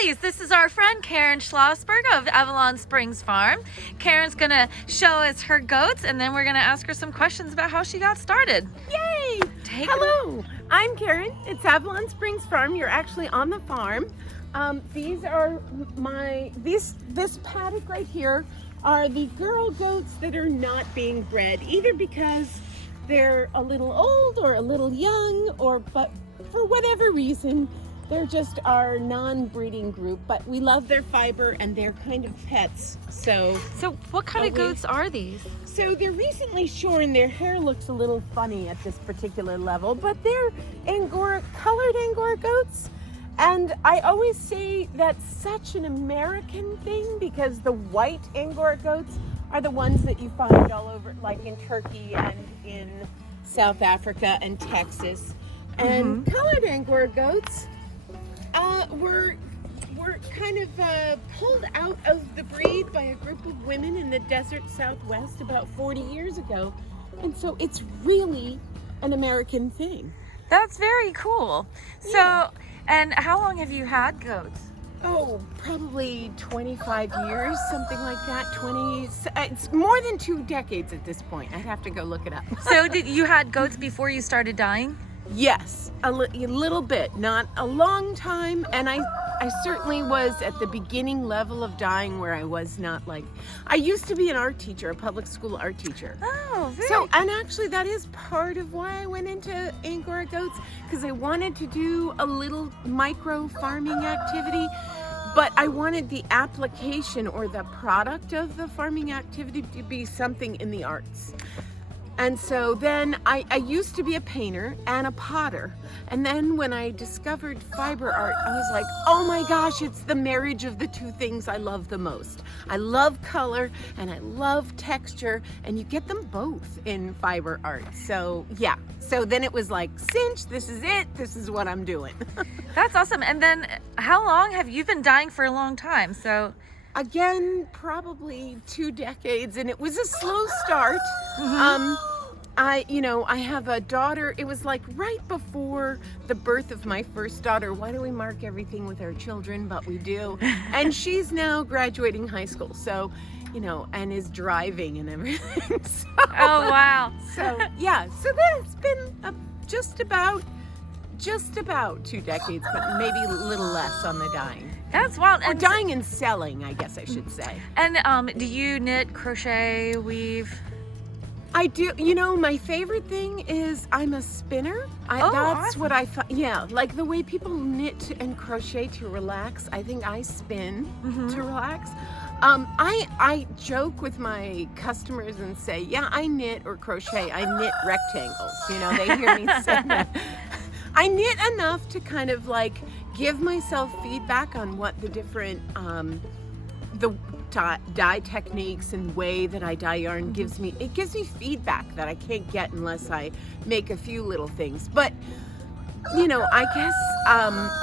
Lovelies, this is our friend Karen Schlossberg of Avalon Springs Farm. Karen's gonna show us her goats and then we're gonna ask her some questions about how she got started. Yay! Hello, I'm Karen. It's Avalon Springs Farm. You're actually on the farm. These are this paddock right here are the girl goats that are not being bred, either because they're a little old or a little young, but for whatever reason, they're just our non-breeding group, but we love their fiber and they're kind of pets. So what kind of goats are these? So they're recently shorn. Their hair looks a little funny at this particular level, but they're colored Angora goats. And I always say that's such an American thing because the white Angora goats are the ones that you find all over, like in Turkey and in South Africa and Texas. And colored Angora goats were kind of pulled out of the breed by a group of women in the desert Southwest about 40 years ago. And so it's really an American thing. That's very cool. Yeah. And how long have you had goats? Oh, probably 25 years, something like that. It's more than 2 decades at this point. I'd have to go look it up. So you had goats before you started dyeing? Yes, a little bit, not a long time. And I certainly was at the beginning level of dyeing where I was not like, I used to be an art teacher, a public school art teacher. Oh, very So, and actually that is part of why I went into Angora goats, because I wanted to do a little micro farming activity, but I wanted the application or the product of the farming activity to be something in the arts. And so then I used to be a painter and a potter. And then when I discovered fiber art, I was like, oh my gosh, it's the marriage of the two things I love the most. I love color and I love texture, and you get them both in fiber art. So yeah, so then it was like, cinch, this is it, this is what I'm doing. That's awesome. And then how long have you been dyeing? For a long time? So again, probably 2 decades, and it was a slow start. I have a daughter. It was like right before the birth of my first daughter. Why do we mark everything with our children? But we do. And she's now graduating high school, so, and is driving and everything. So, oh, wow. So, yeah, so that's been just about 2 decades, but maybe a little less on the dyeing. That's wild. Or dyeing and selling, I guess I should say. And do you knit, crochet, weave? I do. My favorite thing is I'm a spinner. That's awesome. what I find. Yeah, like the way people knit and crochet to relax, I think I spin to relax. I joke with my customers and say, yeah, I knit or crochet. I knit rectangles. They hear me say that. I knit enough to kind of like give myself feedback on what the different the dye techniques and way that I dye yarn gives me. It gives me feedback that I can't get unless I make a few little things. But I guess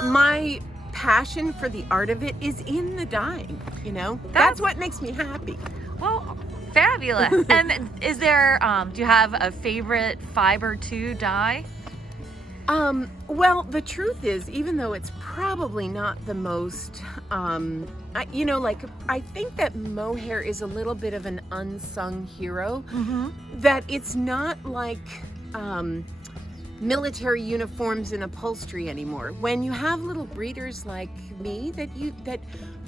my passion for the art of it is in the dyeing. That's what makes me happy. Well, fabulous. And is there do you have a favorite fiber to dye? Well, the truth is, even though it's probably not the most, I think that mohair is a little bit of an unsung hero, that it's not like, military uniforms and upholstery anymore. When you have little breeders like me that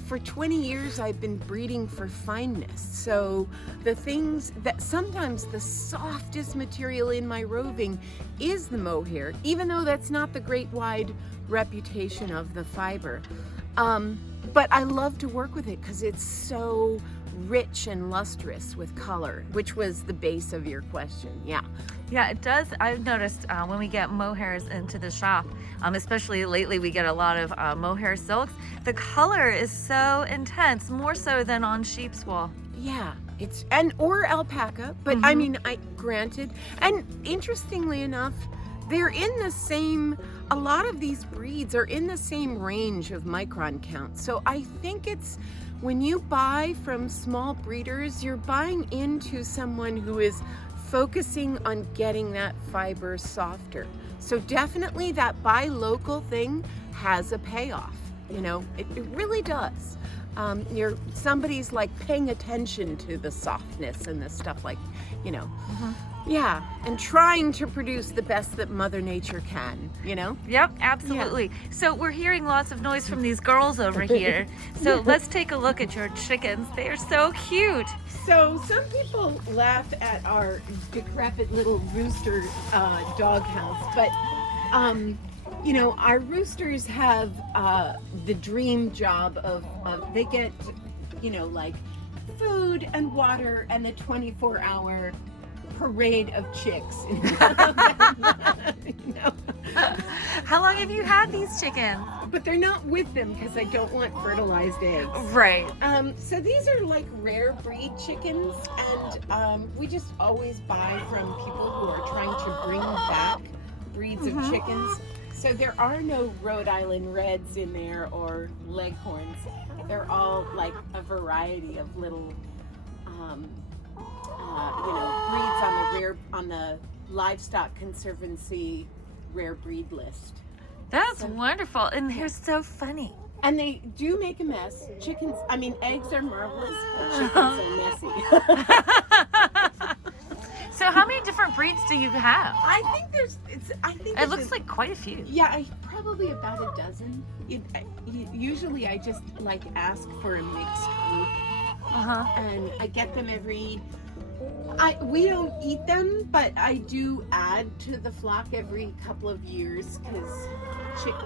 for 20 years I've been breeding for fineness. So the things that sometimes the softest material in my roving is the mohair, even though that's not the great wide reputation of the fiber. But I love to work with it because it's so rich and lustrous with color, which was the base of your question. Yeah. Yeah, it does. I've noticed when we get mohairs into the shop, especially lately, we get a lot of mohair silks. The color is so intense, more so than on sheep's wool. Yeah, or alpaca, but I mean, granted, and interestingly enough, they're in the same, a lot of these breeds are in the same range of micron count. So I think it's, when you buy from small breeders, you're buying into someone who is focusing on getting that fiber softer. So definitely that buy local thing has a payoff. You know, it really does. Somebody's like paying attention to the softness and the stuff, like, you know. Yeah, and trying to produce the best that Mother Nature can, you know? Yep, absolutely. Yeah. So we're hearing lots of noise from these girls over here. So let's take a look at your chickens. They are so cute. So some people laugh at our decrepit little rooster doghouse, but you know, our roosters have the dream job of they get, you know, like food and water and the 24-hour parade of chicks. You know? How long have you had these chickens? But they're not with them because I don't want fertilized eggs. Right. So these are like rare breed chickens, and we just always buy from people who are trying to bring back breeds of chickens. So there are no Rhode Island Reds in there or Leghorns. They're all like a variety of little you know, breeds on the Livestock Conservancy rare breed list. That's wonderful, and they're so funny. And they do make a mess. Chickens, I mean, eggs are marvelous, but chickens are messy. So how many different breeds do you have? I think it looks like quite a few. Yeah, probably about a dozen. Usually I just like ask for a mixed group. And I get them we don't eat them, but I do add to the flock every couple of years, because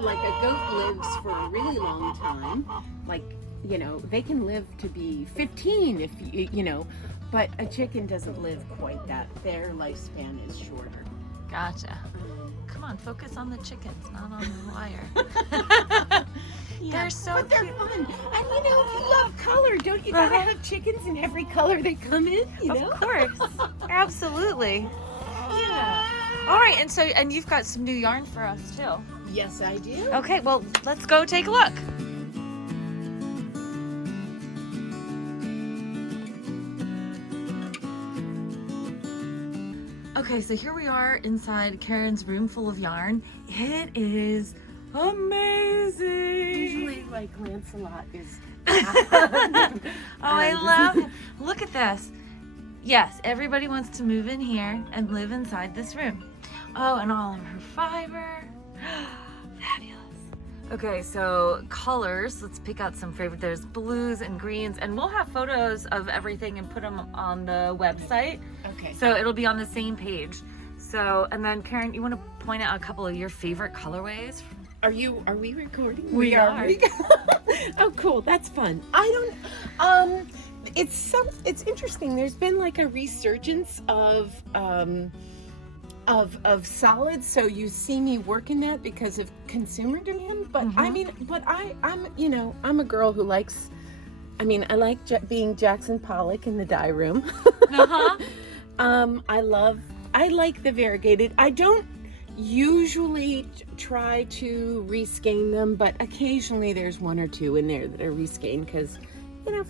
like a goat lives for a really long time. Like, you know, they can live to be 15 if you know, but a chicken doesn't live quite that. Their lifespan is shorter. Gotcha. Come on, focus on the chickens, not on the wire. Yeah, they're so but they're cute. fun. And you know, if you love color, don't you gotta have chickens in every color they come in, you know? Of course. Absolutely. Yeah. All right, and you've got some new yarn for us too. Yes, I do. Okay, well, let's go take a look. Okay, so here we are inside Karen's room full of yarn. It is amazing. Usually, like, Lancelot is. Oh, I love it. Look at this. Yes, everybody wants to move in here and live inside this room. Oh, and all of her fiber. Fabulous. Okay, so colors. Let's pick out some favorite. There's blues and greens, and we'll have photos of everything and put them on the website. Okay. So it'll be on the same page. So, and then Karen, you want to point out a couple of your favorite colorways? Are we recording? We are. Oh, cool. That's fun. It's interesting. There's been like a resurgence of solids. So you see me working that because of consumer demand. But I mean, I'm a girl who likes. I mean, I like being Jackson Pollock in the dye room. I like the variegated. I don't usually try to reskein them, but occasionally there's one or two in there that are reskeined because, you know,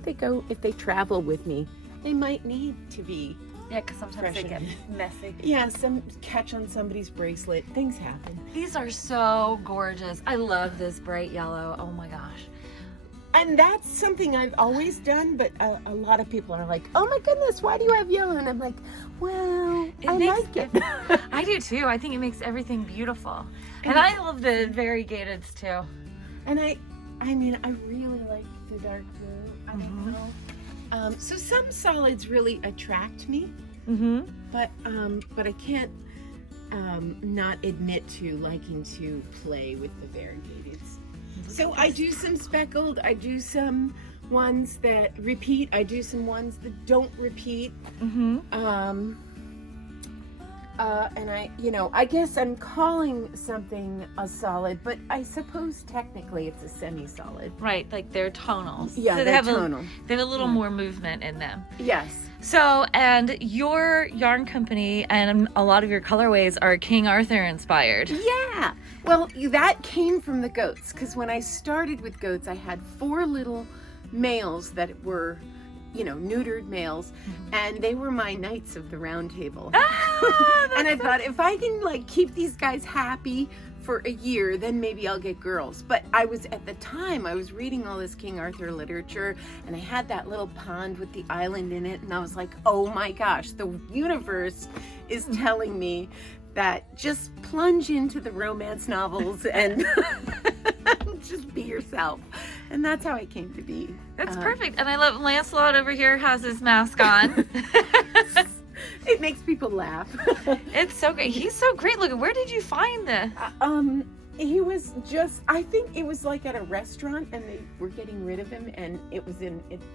if they travel with me, they might need to be. Yeah, because sometimes they get messy. Yeah, some catch on somebody's bracelet. Things happen. These are so gorgeous. I love this bright yellow. Oh my gosh. And that's something I've always done, but a lot of people are like, oh my goodness, why do you have yellow? And I'm like, well, I like it. I do too. I think it makes everything beautiful. And I love the variegateds too. And I mean, I really like the dark blue. I don't know. So some solids really attract me, but I can't not admit to liking to play with the variegateds. So I do some speckled, I do some ones that repeat, I do some ones that don't repeat. And I guess I'm calling something a solid, but I suppose technically it's a semi-solid. Right, like they're tonals. Yeah, so they're tonal. They have a little more movement in them. Yes. So, and your yarn company and a lot of your colorways are King Arthur inspired. Yeah. Well, that came from the goats, because when I started with goats, I had 4 little males that were neutered males, and they were my knights of the round table. Ah, And I thought, if I can like keep these guys happy for a year, then maybe I'll get girls. But at the time I was reading all this King Arthur literature, and I had that little pond with the island in it, and I was like, oh my gosh, the universe is telling me that just plunge into the romance novels and just be yourself. And that's how I came to be. That's perfect. And I love Lancelot over here has his mask on. It makes people laugh. It's so great. He's so great looking. Where did you find this? He was I think it was like at a restaurant, and they were getting rid of him, and it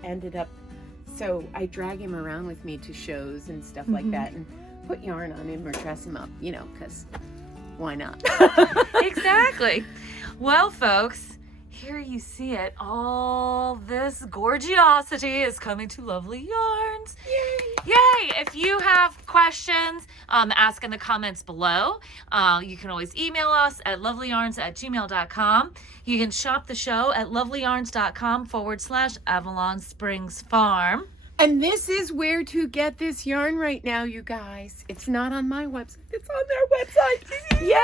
ended up, so I drag him around with me to shows and stuff like that, and put yarn on him or dress him up, because why not? Exactly. Well, folks, here you see it. All this gorgeosity is coming to Lovely Yarns. Yay! Yay! If you have questions, ask in the comments below. You can always email us at lovelyyarns@gmail.com. You can shop the show at lovelyyarns.com/Avalon Springs Farm. And this is where to get this yarn right now, you guys. It's not on my website. It's on their website. Yay!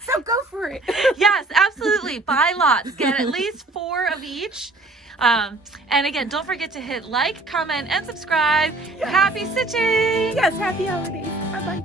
So go for it. Yes, absolutely. Buy lots. Get at least 4 of each. And again, don't forget to hit like, comment, and subscribe. Yes. Happy stitching! Yes, happy holidays. Bye-bye.